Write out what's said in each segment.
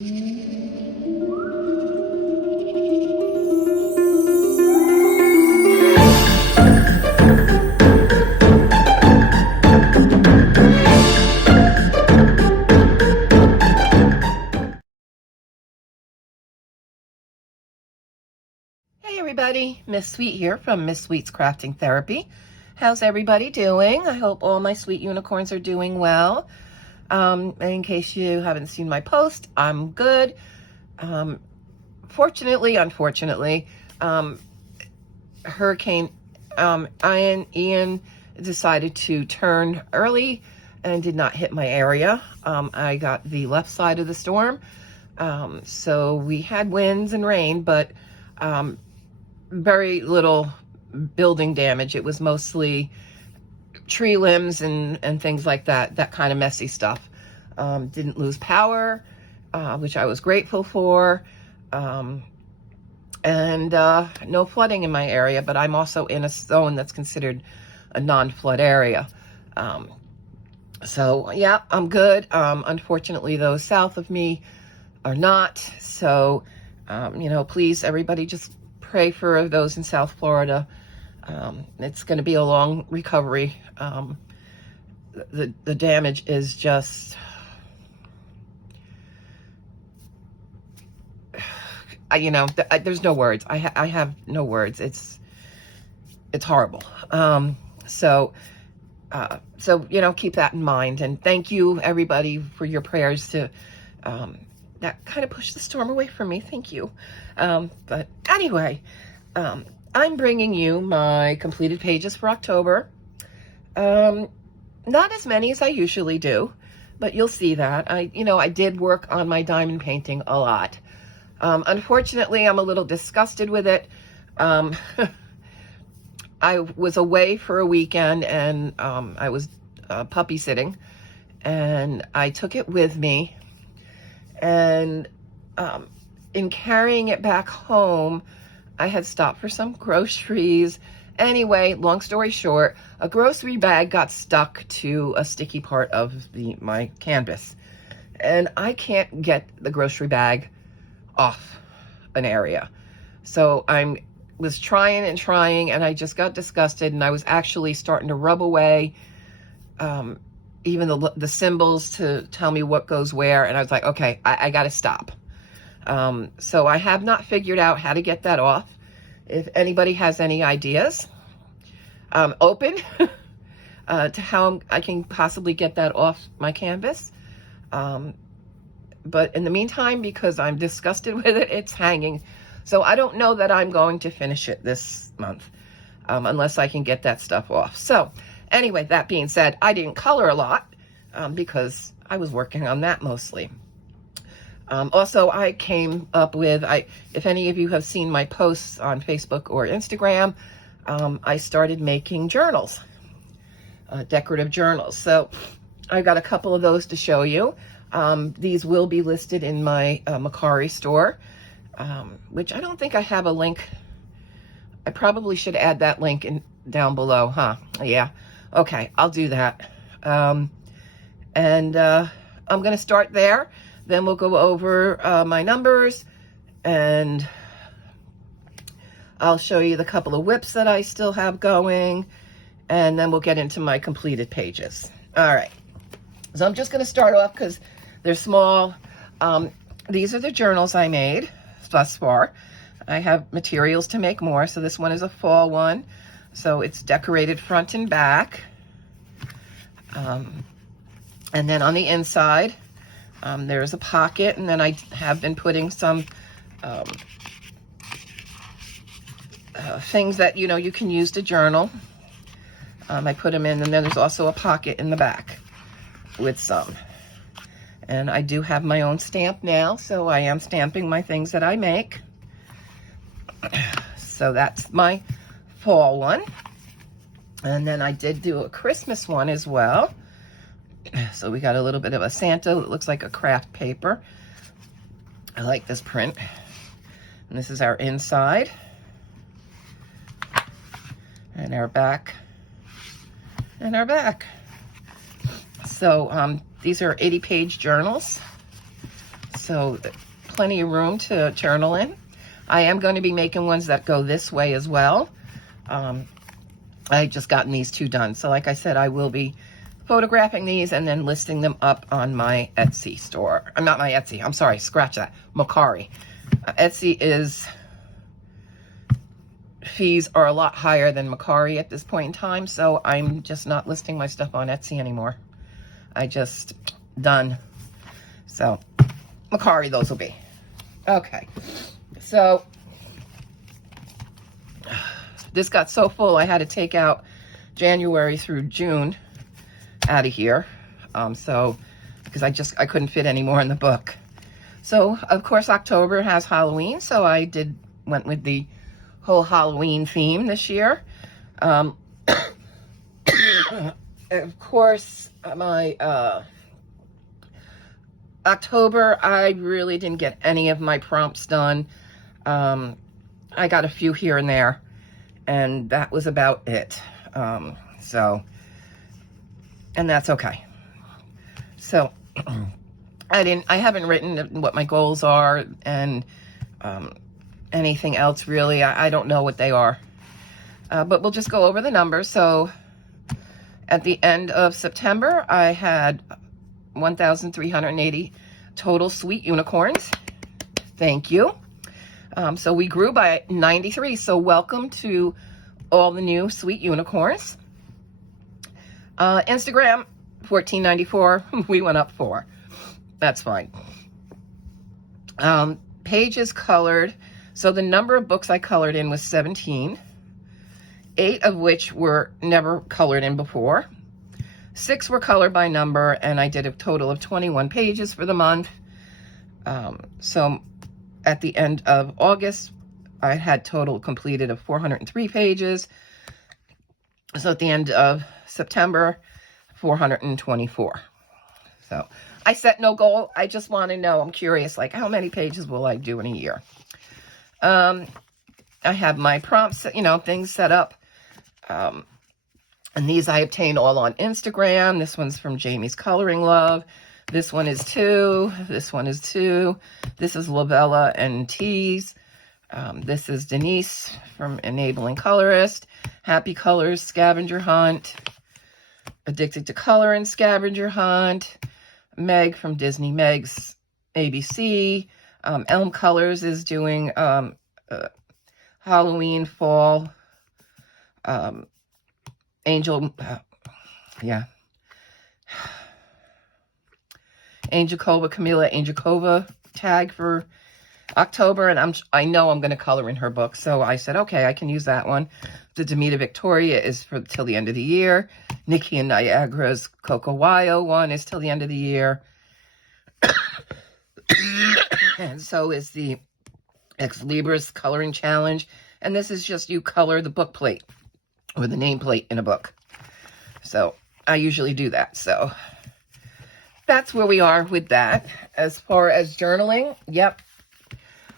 Hey everybody, Miss Sweet here from Miss Sweet's Crafting Therapy. How's everybody doing? I hope all my sweet unicorns are doing well. In case you haven't seen my post, I'm good. Unfortunately, Hurricane Ian decided to turn early and did not hit my area. I got the left side of the storm. So we had winds and rain, but very little building damage. It was mostly tree limbs and things like that kind of messy stuff. Didn't lose power, which I was grateful for. And no flooding in my area, but I'm also in a zone that's considered a non-flood area. So yeah, I'm good. Unfortunately, those south of me are not. So, please, everybody just pray for those in South Florida. It's going to be a long recovery. The damage is just, there's no words. I have no words. It's horrible. So keep that in mind. And thank you everybody for your prayers to, that kind of pushed the storm away from me. Thank you. But anyway, I'm bringing you my completed pages for October. Not as many as I usually do, but you'll see that. I did work on my diamond painting a lot. Unfortunately, I'm a little disgusted with it. I was away for a weekend and I was puppy sitting, and I took it with me. And in carrying it back home, I had stopped for some groceries. Anyway, long story short, a grocery bag got stuck to a sticky part of my canvas. And I can't get the grocery bag off an area. So I was trying, and I just got disgusted, and I was actually starting to rub away even the symbols to tell me what goes where. And I was like, okay, I got to stop. So I have not figured out how to get that off. If anybody has any ideas, I'm open to how I can possibly get that off my canvas. But in the meantime, because I'm disgusted with it, it's hanging. So I don't know that I'm going to finish it this month unless I can get that stuff off. So anyway, that being said, I didn't color a lot because I was working on that mostly. Also, I came up with, if any of you have seen my posts on Facebook or Instagram, I started making journals, decorative journals. So I got a couple of those to show you. These will be listed in my Mercari store, which I don't think I have a link. I probably should add that link down below, huh? Yeah. Okay, I'll do that. I'm going to start there. Then we'll go over my numbers, and I'll show you the couple of whips that I still have going, and then we'll get into my completed pages. All right. So I'm just going to start off because they're small. These are the journals I made thus far. I have materials to make more. So this one is a fall one. So it's decorated front and back. And then on the inside, there's a pocket, and then I have been putting some things that, you can use to journal. I put them in, and then there's also a pocket in the back with some. And I do have my own stamp now, so I am stamping my things that I make. So that's my fall one. And then I did do a Christmas one as well. So we got a little bit of a Santa that looks like a craft paper. I like this print. And this is our inside. And our back. And our back. So these are 80-page journals. So plenty of room to journal in. I am going to be making ones that go this way as well. I just gotten these two done. So like I said, I will be photographing these and then listing them up on my Etsy store. Not my Etsy, I'm sorry, scratch that, Mercari. Etsy is, fees are a lot higher than Mercari at this point in time, so I'm just not listing my stuff on Etsy anymore. I just, done. So, Mercari those will be. Okay, so, this got so full I had to take out January through June out of here. Because I couldn't fit any more in the book. So, of course, October has Halloween, so I went with the whole Halloween theme this year. Of course, my October, I really didn't get any of my prompts done. I got a few here and there, and that was about it. And that's okay. So, I haven't written what my goals are and anything else really. I don't know what they are. But we'll just go over the numbers. So, at the end of September, I had 1,380 total sweet unicorns. Thank you. So we grew by 93. So welcome to all the new sweet unicorns. Instagram, 1494. We went up 4. That's fine. Pages colored. So the number of books I colored in was 17. 8 of which were never colored in before. 6 were colored by number, and I did a total of 21 pages for the month. So at the end of August, I had total completed of 403 pages. So at the end of September, 424. So I set no goal. I just want to know, I'm curious, like how many pages will I do in a year? I have my prompts, things set up. And these I obtained all on Instagram. This one's from Jamie's Coloring Love. This one is 2. This one is 2. This is Lavella and Tease. This is Denise from Enabling Colorist. Happy Colors Scavenger Hunt. Addicted to Color and Scavenger Hunt. Meg from Disney Meg's ABC. Elm Colors is doing Halloween, fall, Angel Cova, Camila Angel Cova tag for October, and I know I'm going to color in her book, so I said, okay, I can use that one. The Demita Victoria is for till the end of the year. Nikki and Niagara's SoKawaii one is till the end of the year. And so is the Ex Libris Coloring Challenge, and this is just you color the book plate or the nameplate in a book. So I usually do that. So that's where we are with that. As far as journaling, yep.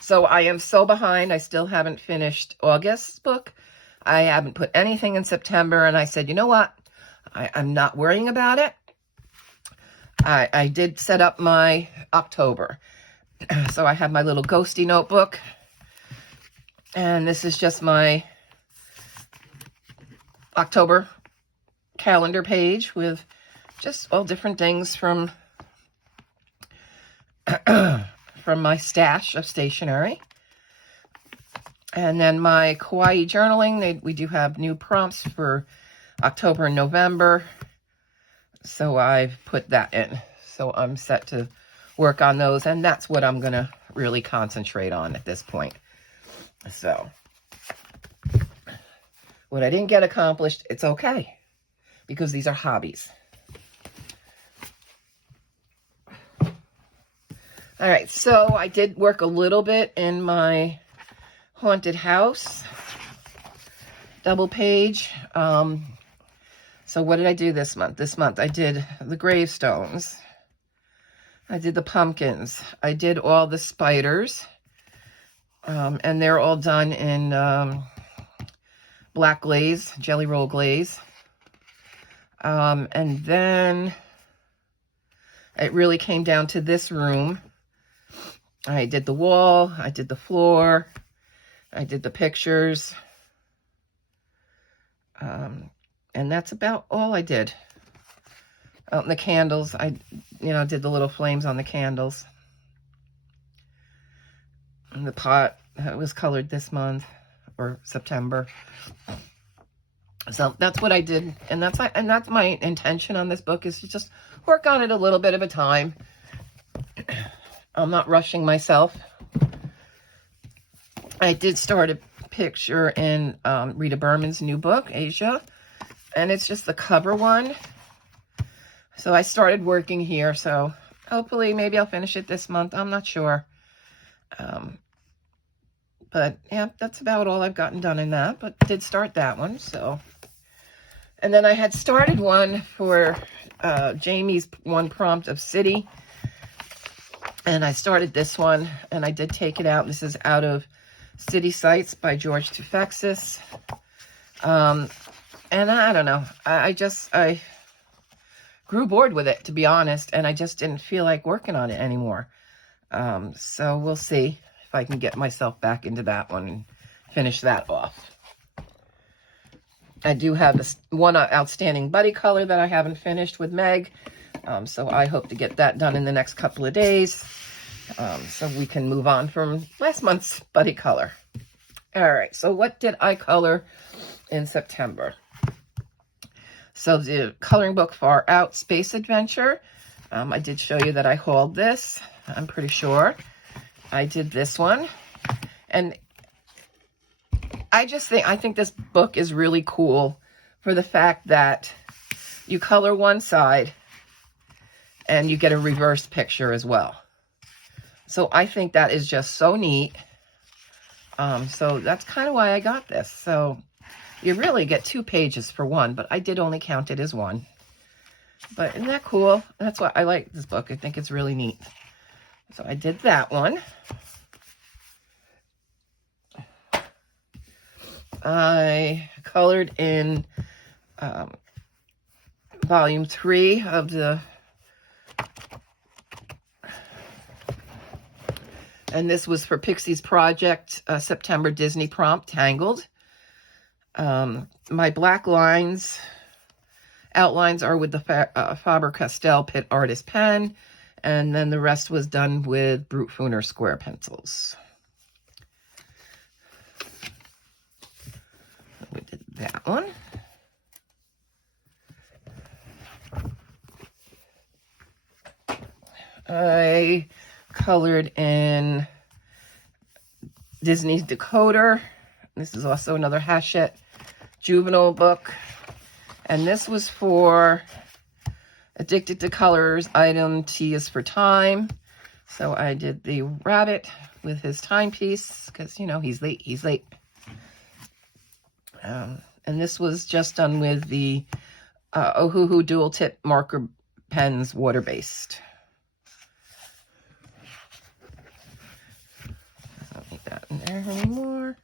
So I am so behind. I still haven't finished August's book. I haven't put anything in September. And I said, you know what? I'm not worrying about it. I did set up my October. So I have my little ghosty notebook. And this is just my October calendar page with just all different things from my stash of stationery. And then my Kawaii journaling, we do have new prompts for October and November. So I've put that in. So I'm set to work on those. And that's what I'm going to really concentrate on at this point. So what I didn't get accomplished, it's okay. Because these are hobbies. All right, so I did work a little bit in my haunted house double page. So what did I do this month? This month I did the gravestones. I did the pumpkins. I did all the spiders. And they're all done in black glaze, jelly roll glaze. And then it really came down to this room. I did the wall, I did the floor, I did the pictures. And that's about all I did. Oh, and the candles, I did the little flames on the candles. And the pot was colored this month, or September. So that's what I did, and that's my intention on this book, is to just work on it a little bit of a time. I'm not rushing myself. I did start a picture in Rita Berman's new book, Asia, and it's just the cover one. So I started working here, so hopefully maybe I'll finish it this month. I'm not sure. But yeah, that's about all I've gotten done in that, but did start that one, so. And then I had started one for Jamie's one prompt of City, and I started this one, and I did take it out. This is out of City Sights by George Tufexis. And I don't know, I grew bored with it, to be honest, and I just didn't feel like working on it anymore. So we'll see if I can get myself back into that one and finish that off. I do have this one outstanding buddy color that I haven't finished with Meg, so I hope to get that done in the next couple of days, so we can move on from last month's buddy color. All right, so what did I color in September? So the coloring book Far Out Space Adventure, I did show you that I hauled this, I'm pretty sure. I did this one, and I think this book is really cool for the fact that you color one side and you get a reverse picture as well. So I think that is just so neat. So that's kind of why I got this. So you really get 2 pages for one, but I did only count it as one. But isn't that cool? That's why I like this book. I think it's really neat. So I did that one. I colored in volume 3 of the, and this was for Pixie's project, September Disney prompt, Tangled. My black outlines are with the Faber-Castell Pitt Artist pen, and then the rest was done with Brute Fooner square pencils. We did that one. I colored in Disney's Decoder. This is also another Hachette juvenile book. And this was for Addicted to Colors, item T is for Time. So I did the rabbit with his timepiece, because, you know, he's late. And this was just done with the Ohuhu dual tip marker pens, water-based. I don't need that in there anymore.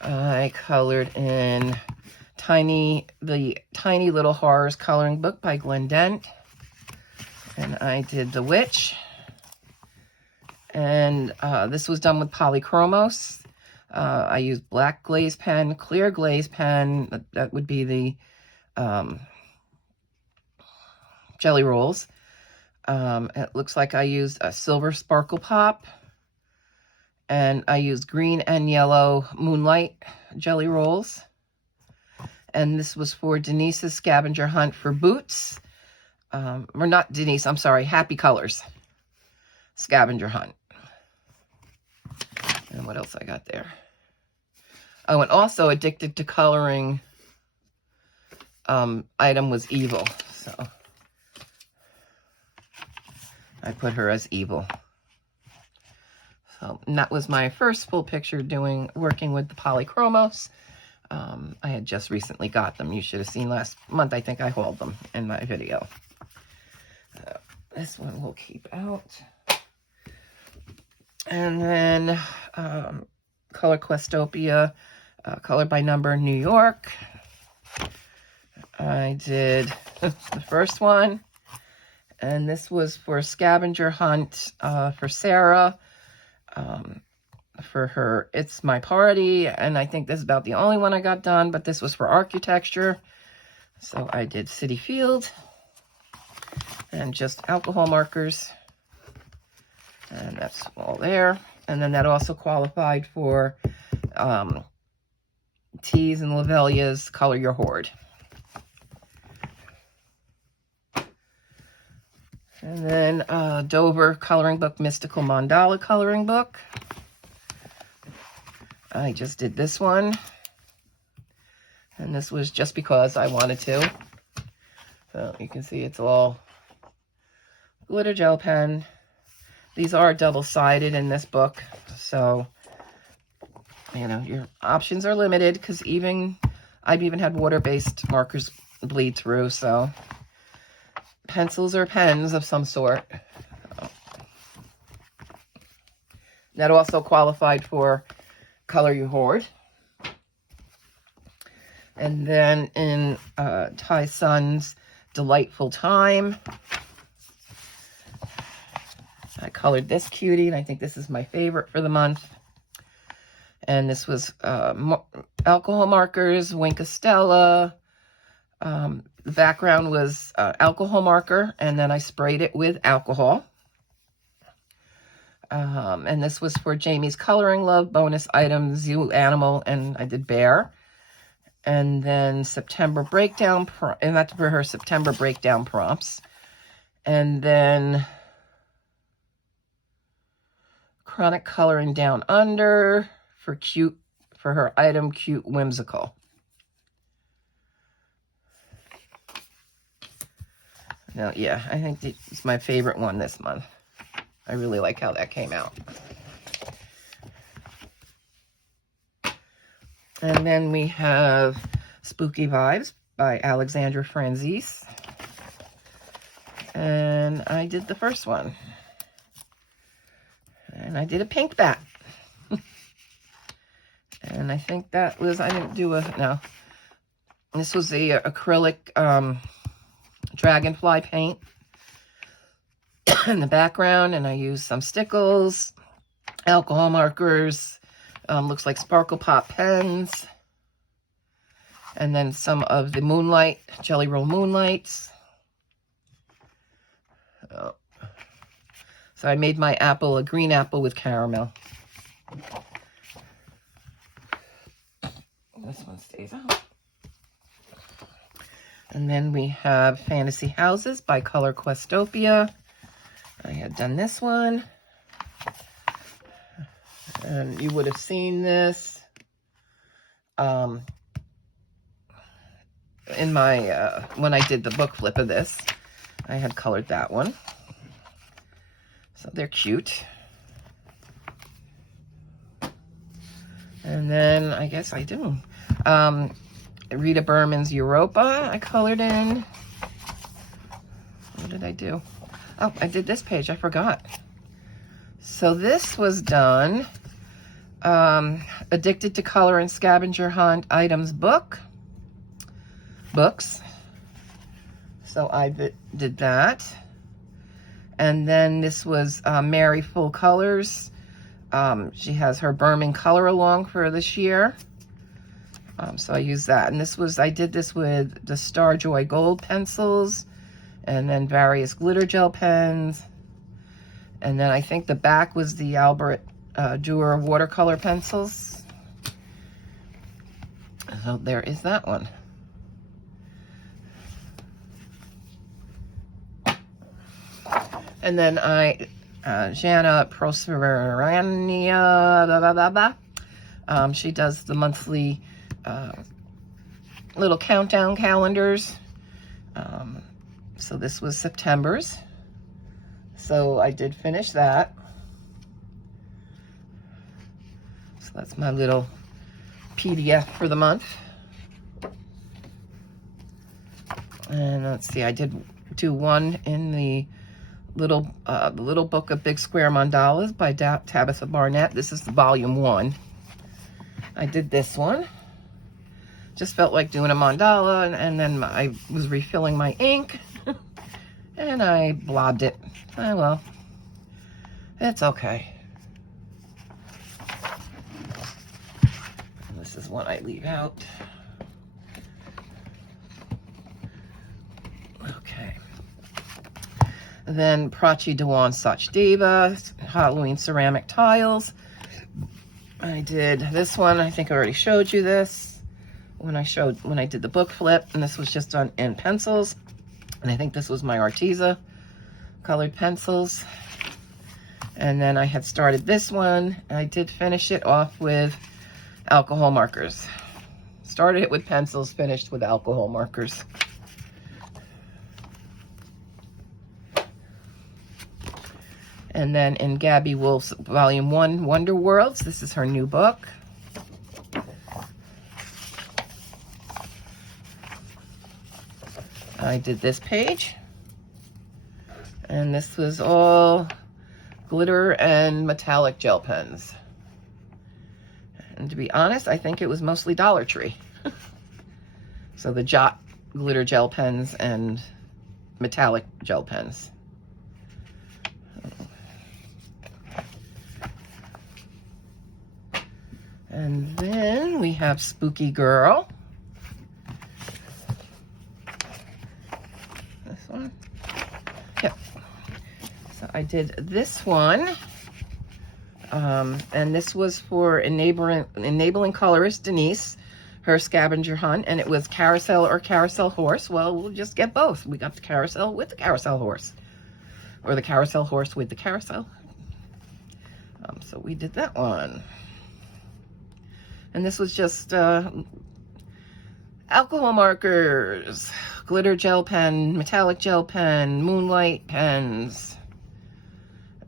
I colored in the Tiny Little Horrors coloring book by Glenn Dent. And I did The Witch. And this was done with Polychromos. I used black glaze pen, clear glaze pen. That would be the Jelly Rolls. It looks like I used a silver sparkle pop. And I used green and yellow Moonlight Jelly Rolls. And this was for Denise's scavenger hunt for boots. Or not Denise, I'm sorry, Happy Colors scavenger hunt. And what else I got there? Oh, and also Addicted to Coloring item was Evil. So I put her as Evil. So, and that was my first full picture working with the Polychromos. I had just recently got them. You should have seen last month. I think I hauled them in my video. This one we'll keep out. And then Color Questopia, Color by Number, New York. I did the first one. And this was for a scavenger hunt for Sarah, for her It's My Party. And I think this is about the only one I got done, but this was for architecture. So I did City Field and just alcohol markers. And that's all there. And then that also qualified for T's and Lavelia's Color Your Hoard. And then Dover coloring book, Mystical Mandala coloring book. I just did this one. And this was just because I wanted to. So you can see it's all glitter gel pen. These are double-sided in this book. So, you know, your options are limited because I've even had water-based markers bleed through. So pencils or pens of some sort. That also qualified for Color You Hoard. And then in Ty Sun's Delightful Time, I colored this cutie, and I think this is my favorite for the month. And this was alcohol markers, Wink Estella. The background was alcohol marker, and then I sprayed it with alcohol. And this was for Jamie's Coloring Love bonus item, Zoo Animal, and I did Bear. And then September Breakdown, and that's for her September Breakdown prompts. And then Chronic Coloring Down Under for her item, Cute Whimsical. Now, yeah, I think it's my favorite one this month. I really like how that came out. And then we have Spooky Vibes by Alexandra Franzese. And I did the first one. And I did a pink bat. And I think that was, I didn't do no. This was the acrylic dragonfly paint in the background. And I used some stickles, alcohol markers, looks like Sparkle Pop pens. And then some of the Moonlight, Jelly Roll Moonlights. Oh. So I made my apple a green apple with caramel. This one stays out. And then we have Fantasy Houses by Color Questopia. I had done this one. And you would have seen this in my, when I did the book flip of this. I had colored that one. So they're cute. And then I guess I do. Rita Berman's Europa I colored in. What did I do? Oh, I did this page. I forgot. So this was done. Addicted to Color and Scavenger Hunt Items books. So I did that. And then this was Mary Full Colors. She has her Berman color along for this year. So I used that. And this was, I did this with the Starjoy Gold pencils and then various glitter gel pens. And then I think the back was the Albert Dürer watercolor pencils. So there is that one. And then Janna Pearl, she does the monthly little countdown calendars. So this was September's. So I did finish that. So that's my little PDF for the month. And let's see, I did do one in the little book of Big Square Mandalas by Tabitha Barnett. This is the volume 1. I did this one. Just felt like doing a mandala, and then I was refilling my ink. And and I blobbed it. Oh well, it's okay. This is what I leave out. Okay. Then Prachi Dewan Sach Deva, Halloween ceramic tiles. I did this one. I think I already showed you this when I did the book flip, and this was just in pencils. And I think this was my Arteza colored pencils. And then I had started this one. I did finish it off with alcohol markers. Started it with pencils, finished with alcohol markers. And then in Gabby Wolf's Volume 1, Wonder Worlds, this is her new book. I did this page. And this was all glitter and metallic gel pens. And to be honest, I think it was mostly Dollar Tree. So the Jot glitter gel pens and metallic gel pens. And then we have Spooky Girl. This one. Yep. So I did this one. And this was for enabling colorist Denise, her scavenger hunt, and it was carousel or carousel horse. Well, we'll just get both. We got the carousel with the carousel horse, or the carousel horse with the carousel. So we did that one. And this was just alcohol markers, glitter gel pen, metallic gel pen, moonlight pens,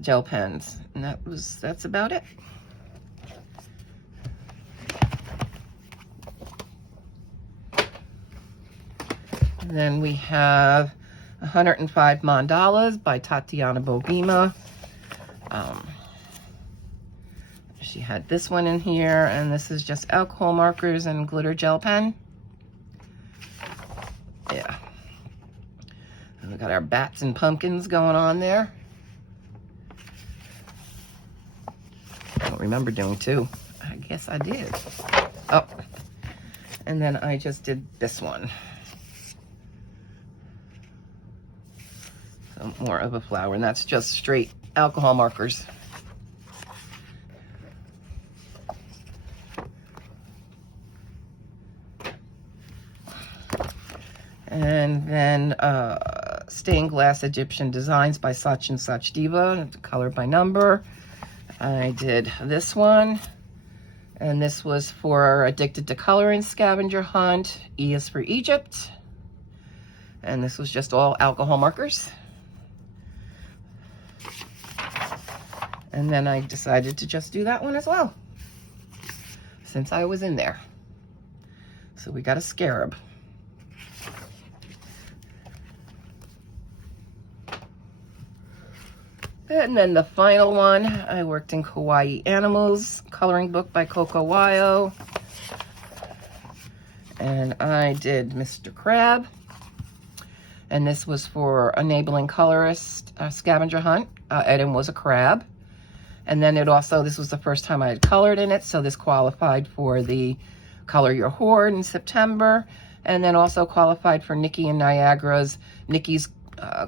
gel pens. And that's about it. And then we have 105 Mandalas by Tatiana Bogima. She had this one in here, and this is just alcohol markers and glitter gel pen. Yeah. And we got our bats and pumpkins going on there. I don't remember doing two. I guess I did. Oh. And then I just did this one. So more of a flower, and that's just straight alcohol markers. And then Stained Glass Egyptian Designs by Sach and Sach Diva, color by number. I did this one, and this was for Addicted to Coloring Scavenger Hunt. E is for Egypt. And this was just all alcohol markers. And then I decided to just do that one as well, since I was in there. So we got a scarab. And then the final one, I worked in Kawaii Animals, coloring book by SoKawaii. And I did Mr. Crab. And this was for enabling colorist scavenger hunt. Eden was a crab. And then this was the first time I had colored in it, so this qualified for the Color Your Hoard in September. And then also qualified for Nikki and Niagara's Nikki's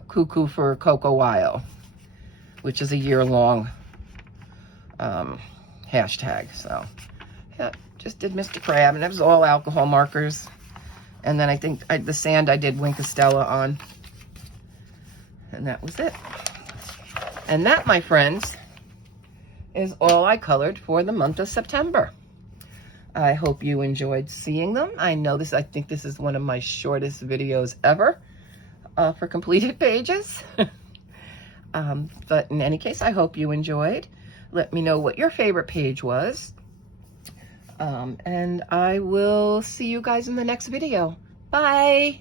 Cuckoo for SoKawaii, which is a year-long hashtag. So, yeah, just did Mr. Crab, and it was all alcohol markers. And then I think the sand I did Wink Estella on. And that was it. And that, my friends, is all I colored for the month of September. I hope you enjoyed seeing them. I think this is one of my shortest videos ever for completed pages. But in any case, I hope you enjoyed. Let me know what your favorite page was. And I will see you guys in the next video. Bye!